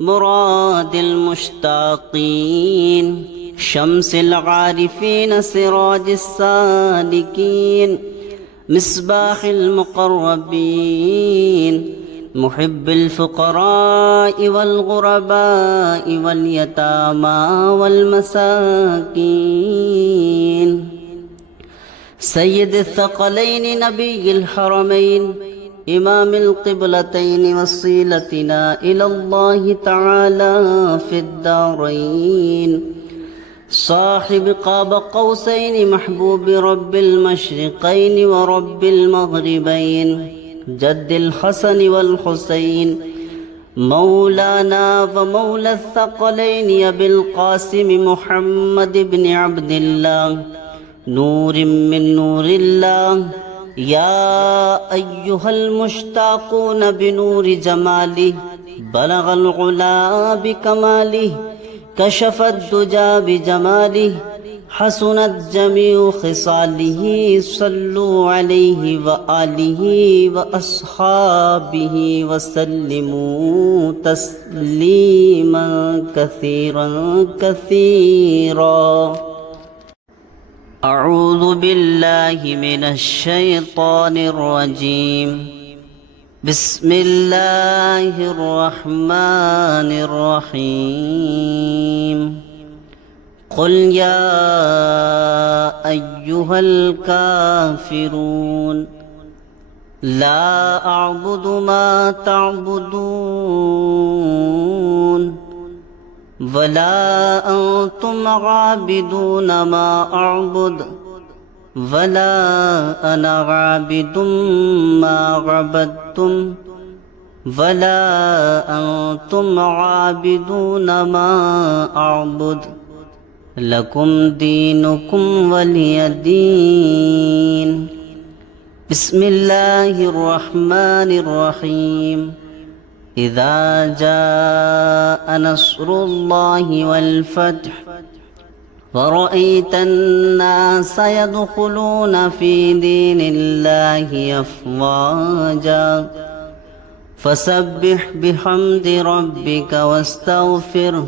مراد المشتاقين شمس العارفين سراج السالكين مصباح المقربين محب الفقراء والغرباء واليتامى والمساكين سيد الثقلين نبي الحرمين إمام القبلتين وصيلتنا إلى الله تعالى في الدارين صاحب قاب قوسين محبوب رب المشرقين ورب المغربين جد الحسن والحسين مولانا ومولى الثقلين أبي القاسم محمد بن عبد الله نور من نور الله يا أيها المشتاقون بنور جماله بلغ العلا بكماله كشف الدجى بجماله حسنت جميع خصاله صلوا عليه وآله وأصحابه وسلموا تسليما كثيرا كثيرا أعوذ بالله من الشيطان الرجيم بسم الله الرحمن الرحيم قل يا أيها الكافرون لا أعبد ما تعبدون ولا أنتم عابدون ما أعبد ولا أنا عابد ما عبدتم ولا أنتم عابدون ما أعبد لكم دينكم ولي دين بسم الله الرحمن الرحيم إذا جاء نصر الله والفتح ورأيت الناس يدخلون في دين الله أفواجا فسبح بحمد ربك واستغفره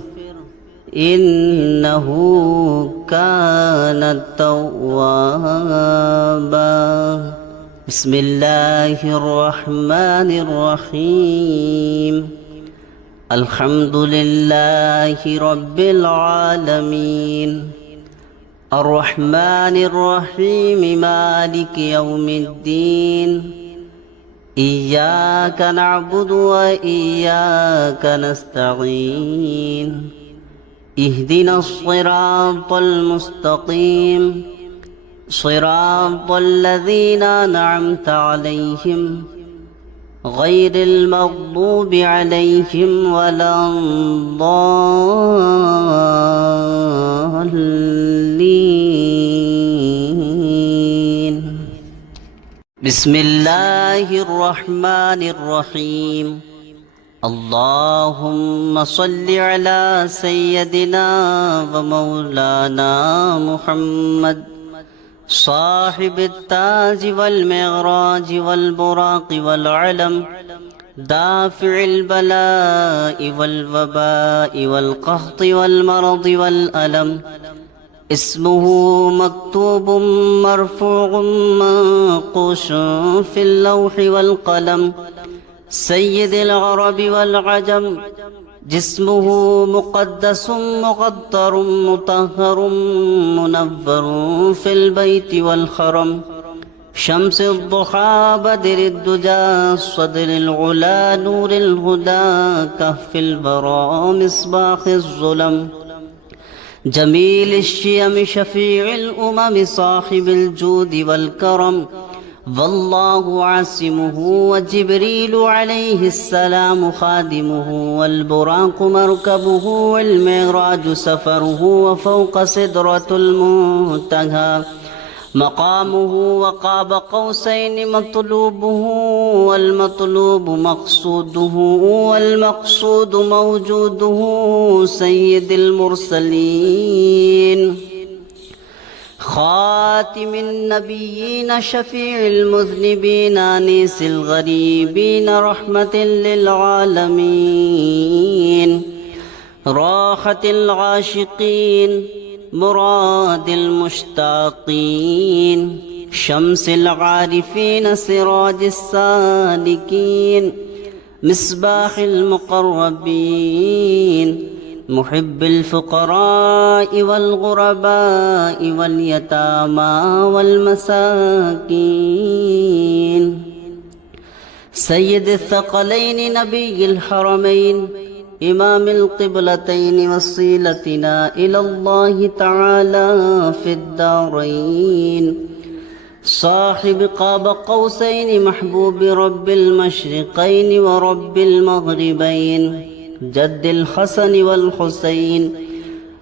إنه كان توابا بسم الله الرحمن الرحيم الحمد لله رب العالمين الرحمن الرحيم مالك يوم الدين إياك نعبد وإياك نستعين اهدنا الصراط المستقيم صراط الذين أنعمت عليهم غير المغضوب عليهم ولا الضالين بسم الله الرحمن الرحيم اللهم صل على سيدنا ومولانا محمد صاحب التاج والمعراج والبراق والعلم دافع البلاء والوباء والقحط والمرض والألم اسمه مكتوب مرفوع منقوش في اللوح والقلم سيد العرب والعجم جسمه مقدس مقدر مطهر منور في البيت والحرم شمس الضحى بدر الدجى صدر العلا نور الهدى كهف البراء مصباح الظلم جميل الشيم شفيع الأمم صاحب الجود والكرم والله عاصمه وجبريل عليه السلام خادمه والبراق مركبه والمعراج سفره وفوق سدرة المنتهى مقامه وقاب قوسين مطلوبه والمطلوب مقصوده والمقصود موجوده سيد المرسلين خاتم النبيين شفيع المذنبين أنيس الغريبين رحمة للعالمين راحة العاشقين مراد المشتاقين شمس العارفين سراج السالكين مصباح المقربين محب الفقراء والغرباء واليتامى والمساكين سيد الثقلين نبي الحرمين إمام القبلتين وصيلتنا إلى الله تعالى في الدارين صاحب قاب قوسين محبوب رب المشرقين ورب المغربين جد الحسن والحسين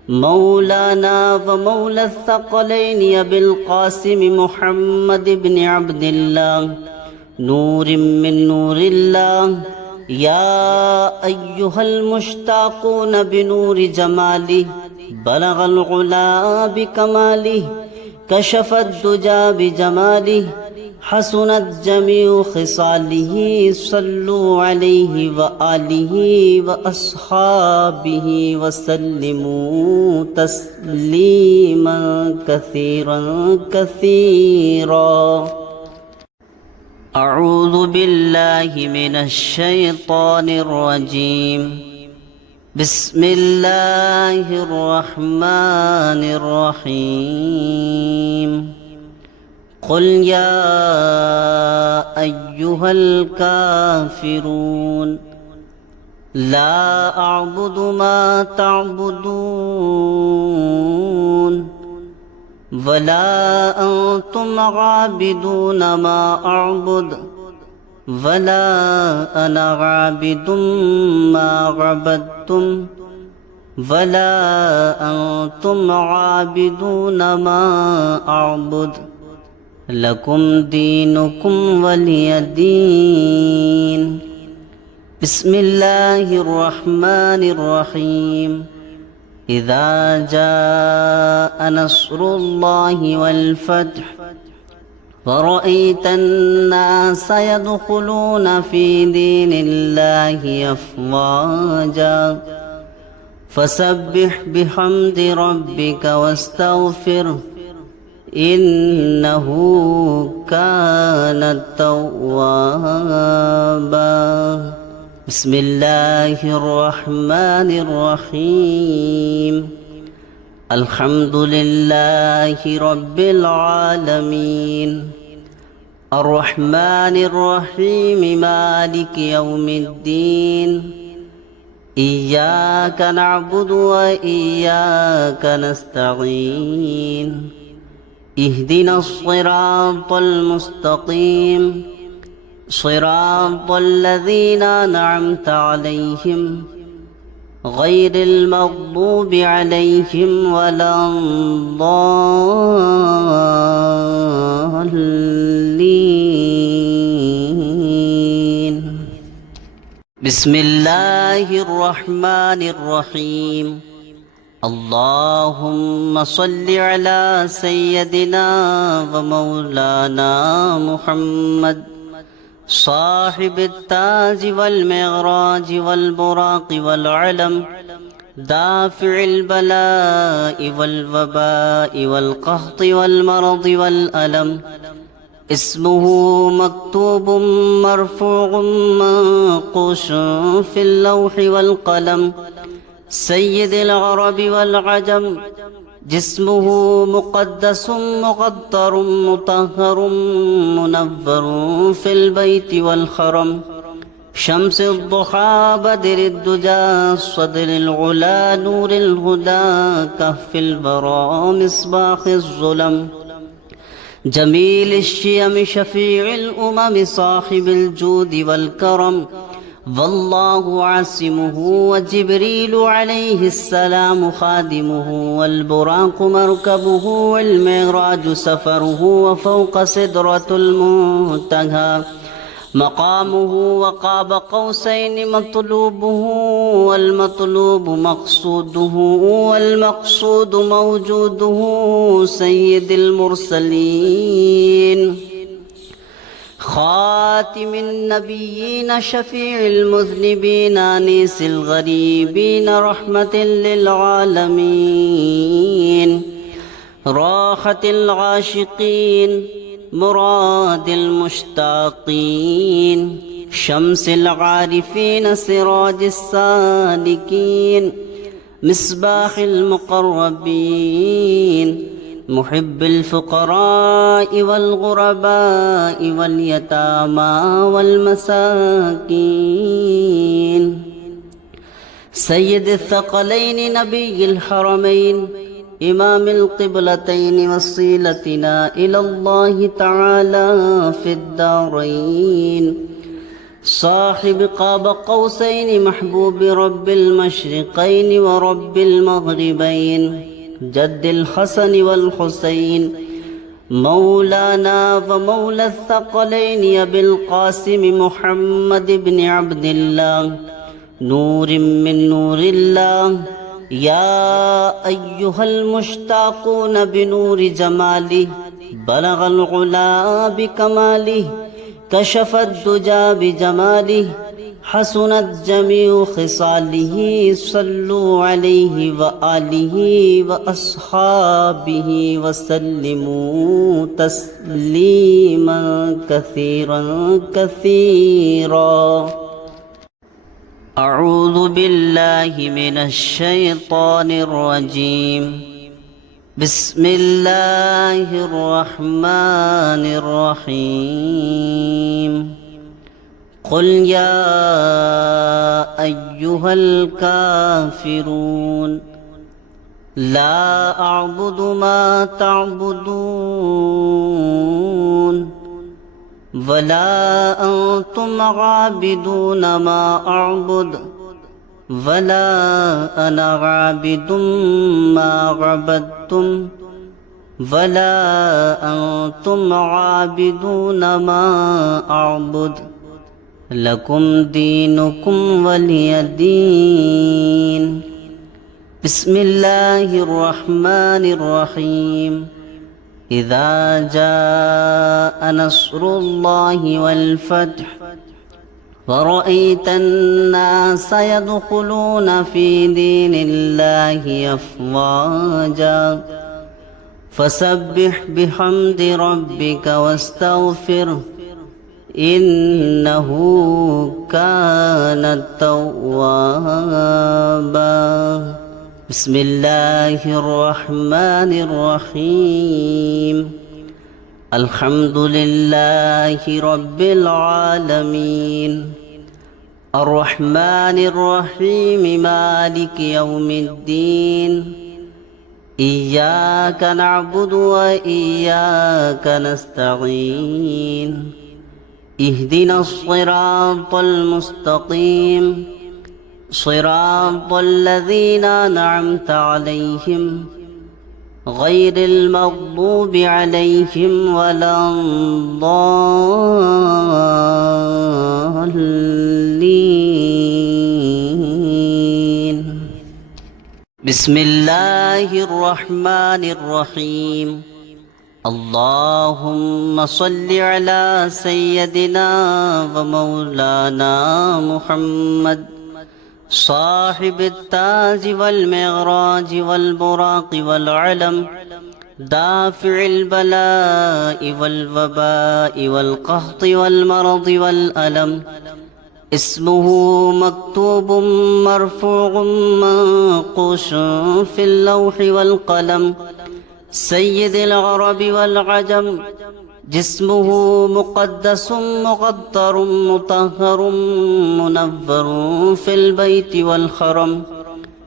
مولانا ومولى الثقلين أبي القاسم محمد بن عبد الله نور من نور الله يا أيها المشتاقون بنور جماله بلغ العلا بكماله كشف الدجى بجماله حسنت جميع خصاله صلوا عليه وآله وأصحابه وسلموا تسليما كثيرا كثيرا. أعوذ بالله من الشيطان الرجيم. بسم الله الرحمن الرحيم. قل يا أيها الكافرون لا أعبد ما تعبدون ولا أنتم عابدون ما أعبد ولا أنا عابد ما عبدتم ولا أنتم عابدون ما أعبد لكم دينكم ولي دين. بسم الله الرحمن الرحيم. إذا جاء نصر الله والفتح ورأيت الناس يدخلون في دين الله أفواجا فسبح بحمد ربك واستغفره إنه كان توابا. بسم الله الرحمن الرحيم. الحمد لله رب العالمين الرحمن الرحيم مالك يوم الدين إياك نعبد وإياك نستعين اهدنا الصراط المستقيم صراط الذين أنعمت عليهم غير المغضوب عليهم ولا الضالين. بسم الله الرحمن الرحيم. اللهم صل على سيدنا ومولانا محمد صاحب التاج والمعراج والبراق والعلم دافع البلاء والوباء والقحط والمرض والألم اسمه مكتوب مرفوع منقوش في اللوح والقلم سيد العرب والعجم جسمه مقدس مقدر مطهر منور في البيت والحرم شمس الضحى بدر الدجى صدر العلا نور الهدى كهف البراء مصباح الظلم جميل الشيم شفيع الأمم صاحب الجود والكرم والله عاصمه وجبريل عليه السلام خادمه والبراق مركبه والمعراج سفره وفوق سدرة المنتهى مقامه وقاب قوسين مطلوبه والمطلوب مقصوده والمقصود موجوده سيد المرسلين خاتم النبيين شفيع المذنبين أنيس الغريبين رحمة للعالمين راحة العاشقين مراد المشتاقين شمس العارفين سراج السالكين مصباح المقربين محب الفقراء والغرباء واليتامى والمساكين سيد الثقلين نبي الحرمين إمام القبلتين وصيلتنا إلى الله تعالى في الدارين صاحب قاب قوسين محبوب رب المشرقين ورب المغربين جد الحسن والحسين مولانا ومولى الثقلين أبي القاسم محمد بن عبد الله نور من نور الله يا أيها المشتاقون بنور جماله بلغ العلا بكماله كشف الدجى بجماله حسنت جميع خصاله صلوا عليه وآله وأصحابه وسلموا تسليما كثيرا كثيرا أعوذ بالله من الشيطان الرجيم بسم الله الرحمن الرحيم قل يا أيها الكافرون لا أعبد ما تعبدون ولا أنتم عابدون ما أعبد ولا أنا عابد ما عبدتم ولا أنتم عابدون ما أعبد لكم دينكم ولي دين بسم الله الرحمن الرحيم إذا جاء نصر الله والفتح ورأيت الناس يدخلون في دين الله أفواجا فسبح بحمد ربك واستغفره إنه كان توابا بسم الله الرحمن الرحيم الحمد لله رب العالمين الرحمن الرحيم مالك يوم الدين إياك نعبد وإياك نستعين اهدنا الصراط المستقيم صراط الذين أنعمت عليهم غير المغضوب عليهم ولا الضالين بسم الله الرحمن الرحيم اللهم صل على سيدنا ومولانا محمد صاحب التاج والمعراج والبراق والعلم دافع البلاء والوباء والقحط والمرض والألم اسمه مكتوب مرفوع منقوش في اللوح والقلم سيد العرب والعجم جسمه مقدس مقدر مطهر منور في البيت والحرم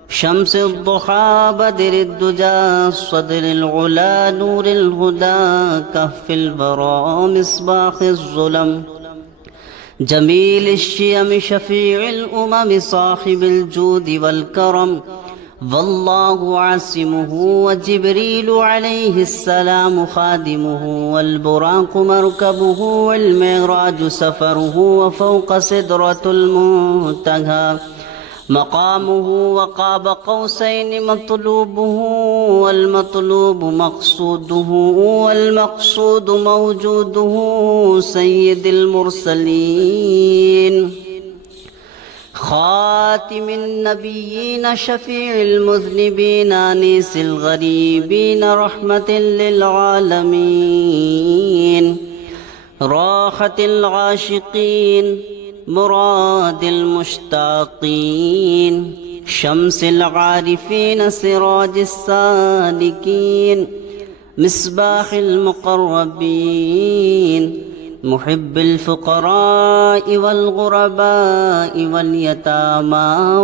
شمس الضحى بدر الدجى صدر العلا نور الهدى كهف البراء مصباح الظلم جميل الشيم شفيع الأمم صاحب الجود والكرم والله عاصمه وجبريل عليه السلام خادمه والبراق مركبه والمعراج سفره وفوق سدرة المنتهى مقامه وقاب قوسين مطلوبه والمطلوب مقصوده والمقصود موجوده سيد المرسلين خاتم النبيين شفيع المذنبين أنيس الغريبين رحمة للعالمين راحة العاشقين مراد المشتاقين شمس العارفين سراج السالكين مصباح المقربين محب الفقراء والغرباء واليتامى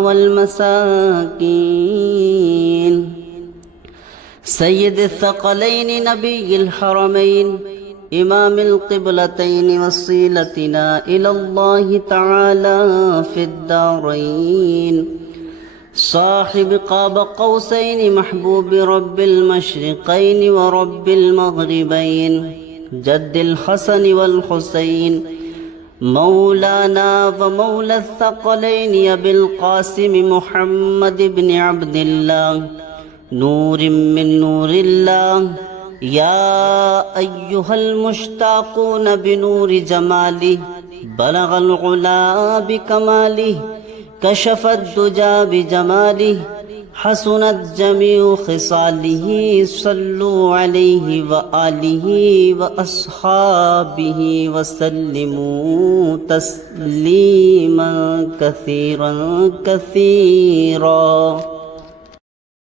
والمساكين سيد الثقلين نبي الحرمين إمام القبلتين وصيلتنا إلى الله تعالى في الدارين صاحب قاب قوسين محبوب رب المشرقين ورب المغربين جد الحسن والحسين مولانا ومولى الثقلين أبي القاسم محمد بن عبد الله نور من نور الله يا أيها المشتاقون بنور جماله بلغ العلا بكماله كشف الدجى بجماله حسنت جميع خصاله صلوا عليه وآله وأصحابه وسلموا تسليما كثيرا كثيرا